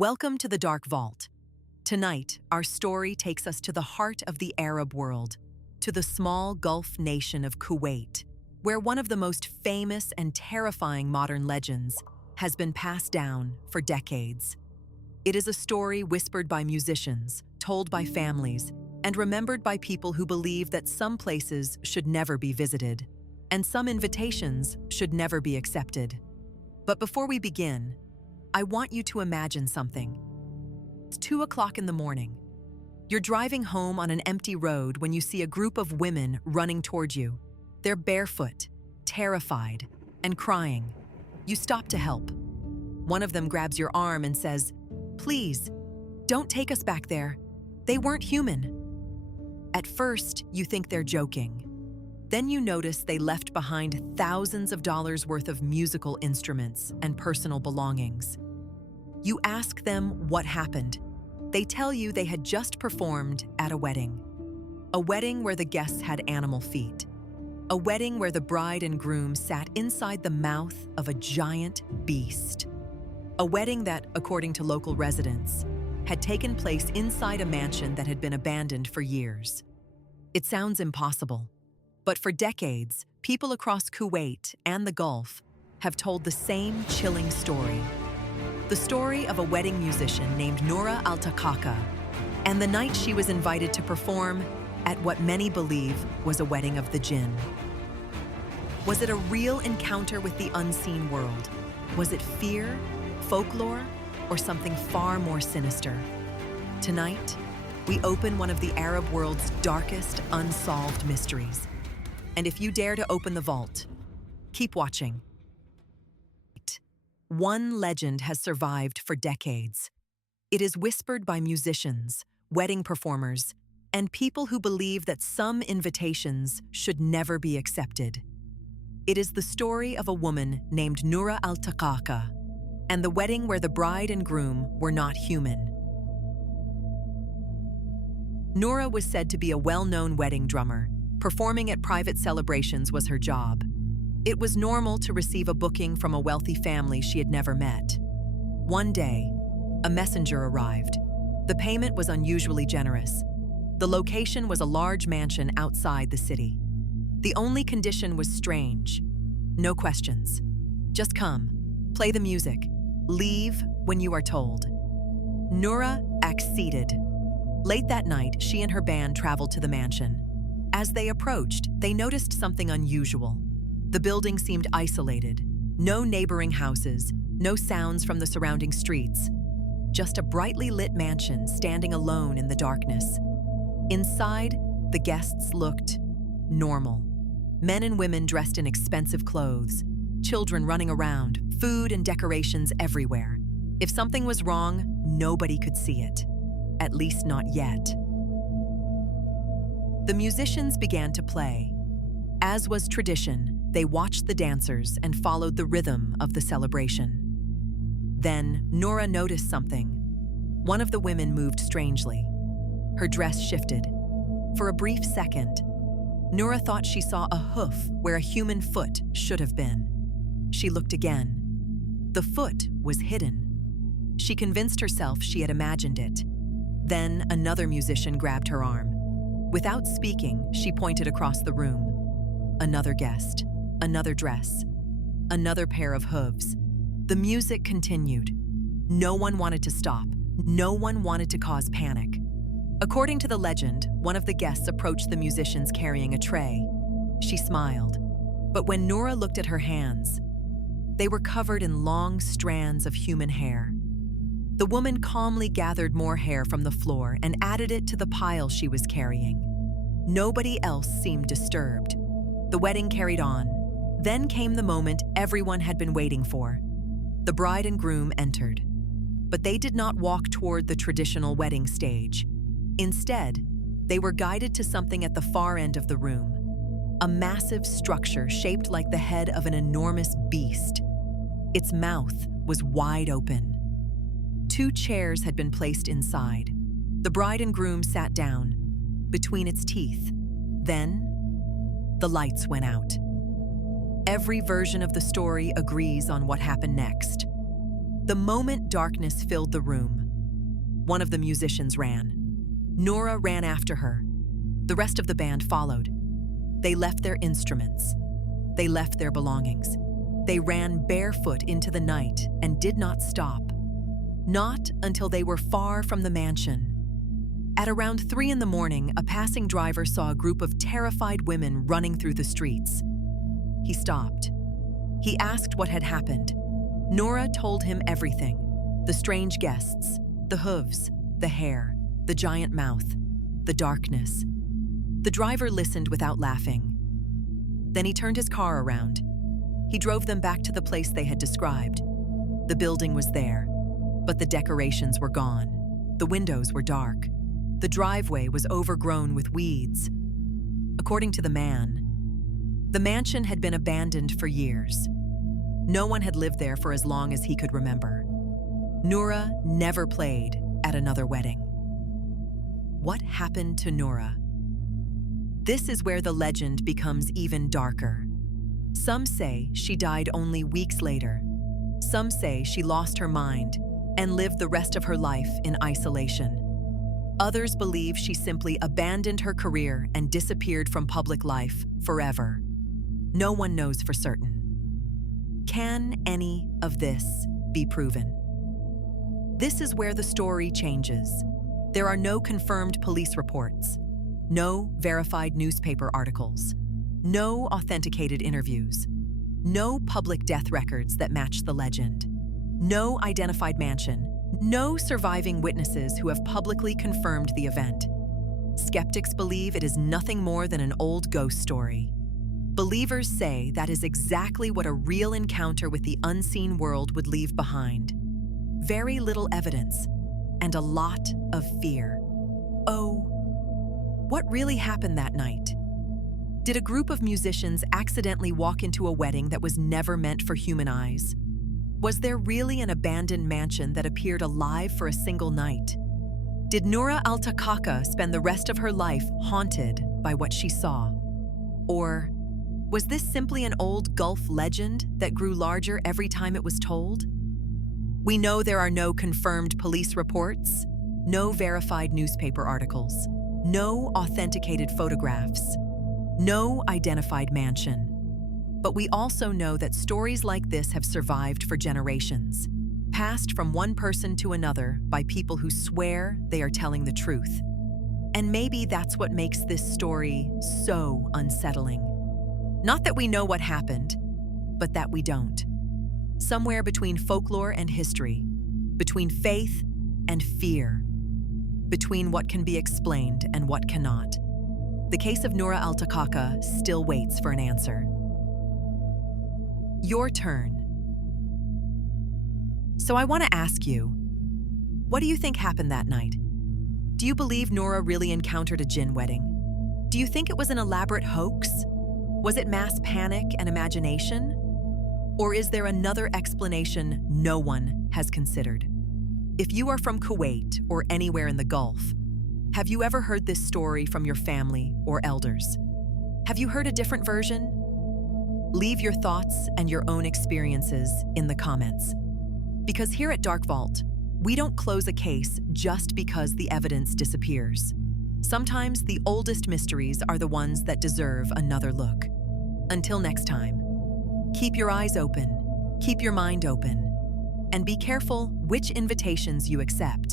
Welcome to the Dark Vault. Tonight, our story takes us to the heart of the Arab world, to the small Gulf nation of Kuwait, where one of the most famous and terrifying modern legends has been passed down for decades. It is a story whispered by musicians, told by families, and remembered by people who believe that some places should never be visited, and some invitations should never be accepted. But before we begin, I want you to imagine something. It's 2 o'clock in the morning. You're driving home on an empty road when you see a group of women running toward you. They're barefoot, terrified, and crying. You stop to help. One of them grabs your arm and says, "Please, don't take us back there. They weren't human." At first, you think they're joking. Then you notice they left behind thousands of dollars worth of musical instruments and personal belongings. You ask them what happened. They tell you they had just performed at a wedding where the guests had animal feet, a wedding where the bride and groom sat inside the mouth of a giant beast, a wedding that, according to local residents, had taken place inside a mansion that had been abandoned for years. It sounds impossible. But for decades, people across Kuwait and the Gulf have told the same chilling story. The story of a wedding musician named Noura Altakaka, and the night she was invited to perform at what many believe was a wedding of the jinn. Was it a real encounter with the unseen world? Was it fear, folklore, or something far more sinister? Tonight, we open one of the Arab world's darkest unsolved mysteries. And if you dare to open the vault, keep watching. One legend has survived for decades. It is whispered by musicians, wedding performers, and people who believe that some invitations should never be accepted. It is the story of a woman named Noura Altakaka and the wedding where the bride and groom were not human. Noura was said to be a well-known wedding drummer. Performing at private celebrations was her job. It was normal to receive a booking from a wealthy family she had never met. One day, a messenger arrived. The payment was unusually generous. The location was a large mansion outside the city. The only condition was strange. No questions. Just come, play the music, leave when you are told. Noura acceded. Late that night, she and her band traveled to the mansion. As they approached, they noticed something unusual. The building seemed isolated. No neighboring houses, no sounds from the surrounding streets. Just a brightly lit mansion standing alone in the darkness. Inside, the guests looked normal. Men and women dressed in expensive clothes, children running around, food and decorations everywhere. If something was wrong, nobody could see it. At least not yet. The musicians began to play. As was tradition, they watched the dancers and followed the rhythm of the celebration. Then, Noura noticed something. One of the women moved strangely. Her dress shifted. For a brief second, Noura thought she saw a hoof where a human foot should have been. She looked again. The foot was hidden. She convinced herself she had imagined it. Then another musician grabbed her arm. Without speaking, she pointed across the room. Another guest, another dress, another pair of hooves. The music continued. No one wanted to stop. No one wanted to cause panic. According to the legend, one of the guests approached the musicians carrying a tray. She smiled. But when Noura looked at her hands, they were covered in long strands of human hair. The woman calmly gathered more hair from the floor and added it to the pile she was carrying. Nobody else seemed disturbed. The wedding carried on. Then came the moment everyone had been waiting for. The bride and groom entered. But they did not walk toward the traditional wedding stage. Instead, they were guided to something at the far end of the room. A massive structure shaped like the head of an enormous beast. Its mouth was wide open. 2 chairs had been placed inside. The bride and groom sat down, between its teeth. Then, the lights went out. Every version of the story agrees on what happened next. The moment darkness filled the room, one of the musicians ran. Nora ran after her. The rest of the band followed. They left their instruments. They left their belongings. They ran barefoot into the night and did not stop. Not until they were far from the mansion. At around 3 a.m, a passing driver saw a group of terrified women running through the streets. He stopped. He asked what had happened. Nora told him everything. The strange guests, the hooves, the hair, the giant mouth, the darkness. The driver listened without laughing. Then he turned his car around. He drove them back to the place they had described. The building was there, but the decorations were gone. The windows were dark. The driveway was overgrown with weeds. According to the man, the mansion had been abandoned for years. No one had lived there for as long as he could remember. Nora never played at another wedding. What happened to Nora? This is where the legend becomes even darker. Some say she died only weeks later. Some say she lost her mind and lived the rest of her life in isolation. Others believe she simply abandoned her career and disappeared from public life forever. No one knows for certain. Can any of this be proven? This is where the story changes. There are no confirmed police reports, no verified newspaper articles, no authenticated interviews, no public death records that match the legend, no identified mansion, no surviving witnesses who have publicly confirmed the event. Skeptics believe it is nothing more than an old ghost story. Believers say that is exactly what a real encounter with the unseen world would leave behind. Very little evidence, and a lot of fear. Oh, what really happened that night? Did a group of musicians accidentally walk into a wedding that was never meant for human eyes? Was there really an abandoned mansion that appeared alive for a single night? Did Nora Altakaka spend the rest of her life haunted by what she saw? Or was this simply an old Gulf legend that grew larger every time it was told? We know there are no confirmed police reports, no verified newspaper articles, no authenticated photographs, no identified mansion. But we also know that stories like this have survived for generations, passed from one person to another by people who swear they are telling the truth. And maybe that's what makes this story so unsettling. Not that we know what happened, but that we don't. Somewhere between folklore and history, between faith and fear, between what can be explained and what cannot. The case of Nora Altakaka still waits for an answer. Your turn. So I want to ask you, what do you think happened that night? Do you believe Nora really encountered a djinn wedding? Do you think it was an elaborate hoax? Was it mass panic and imagination? Or is there another explanation no one has considered? If you are from Kuwait or anywhere in the Gulf, have you ever heard this story from your family or elders? Have you heard a different version? Leave your thoughts and your own experiences in the comments. Because here at Dark Vault, we don't close a case just because the evidence disappears. Sometimes the oldest mysteries are the ones that deserve another look. Until next time, keep your eyes open, keep your mind open, and be careful which invitations you accept.